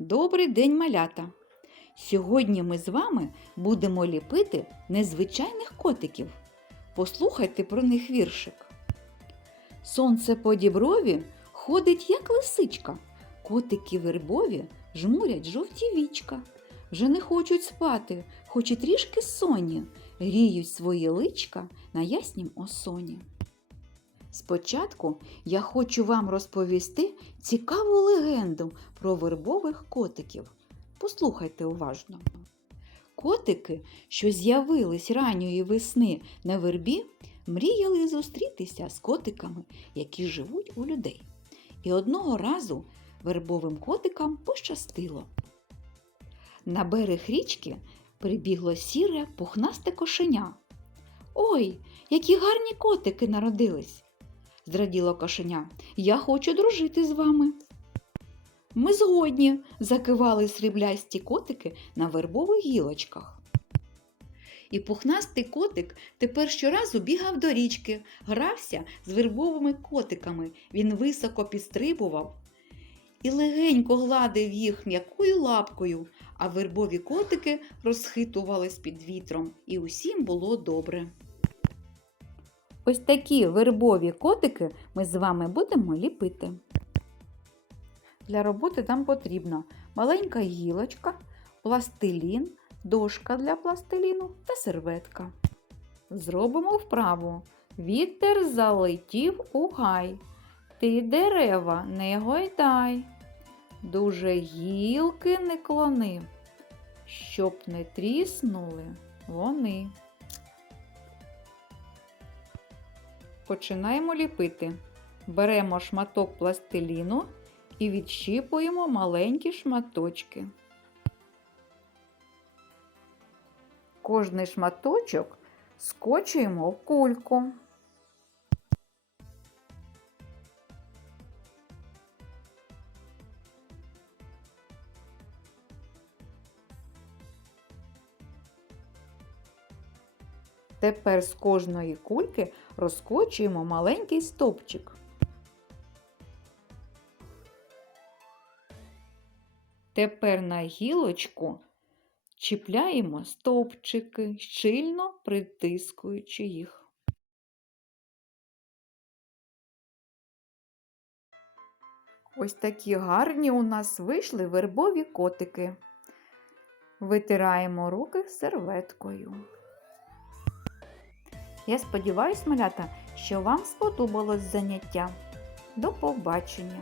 Добрий день, малята! Сьогодні ми з вами будемо ліпити незвичайних котиків. Послухайте про них віршик. Сонце по діброві ходить, як лисичка. Котики вербові жмурять жовті вічка. Вже не хочуть спати, хоч і трішки сонні, гріють свої личка на яснім осоні. Спочатку я хочу вам розповісти цікаву легенду про вербових котиків. Послухайте уважно. Котики, що з'явились ранньої весни на вербі, мріяли зустрітися з котиками, які живуть у людей. І одного разу вербовим котикам пощастило. На берег річки прибігло сіре пухнасте кошеня. Ой, які гарні котики народились! Зраділо кошеня. Я хочу дружити з вами. Ми згодні, закивали сріблясті котики на вербових гілочках. І пухнастий котик тепер щоразу бігав до річки, грався з вербовими котиками. Він високо підстрибував і легенько гладив їх м'якою лапкою, а вербові котики розхитувались під вітром, і усім було добре. Ось такі вербові котики ми з вами будемо ліпити. Для роботи нам потрібна маленька гілочка, пластилін, дошка для пластиліну та серветка. Зробимо вправу. Вітер залетів у гай. Ти дерева не гойдай. Дуже гілки не клони, щоб не тріснули вони. Починаємо ліпити. Беремо шматок пластиліну і відщіпуємо маленькі шматочки. Кожний шматочок скочуємо в кульку. Тепер з кожної кульки розкочуємо маленький стовпчик. Тепер на гілочку чіпляємо стовпчики, щільно притискуючи їх. Ось такі гарні у нас вийшли вербові котики. Витираємо руки серветкою. Я сподіваюсь, малята, що вам сподобалось заняття. До побачення!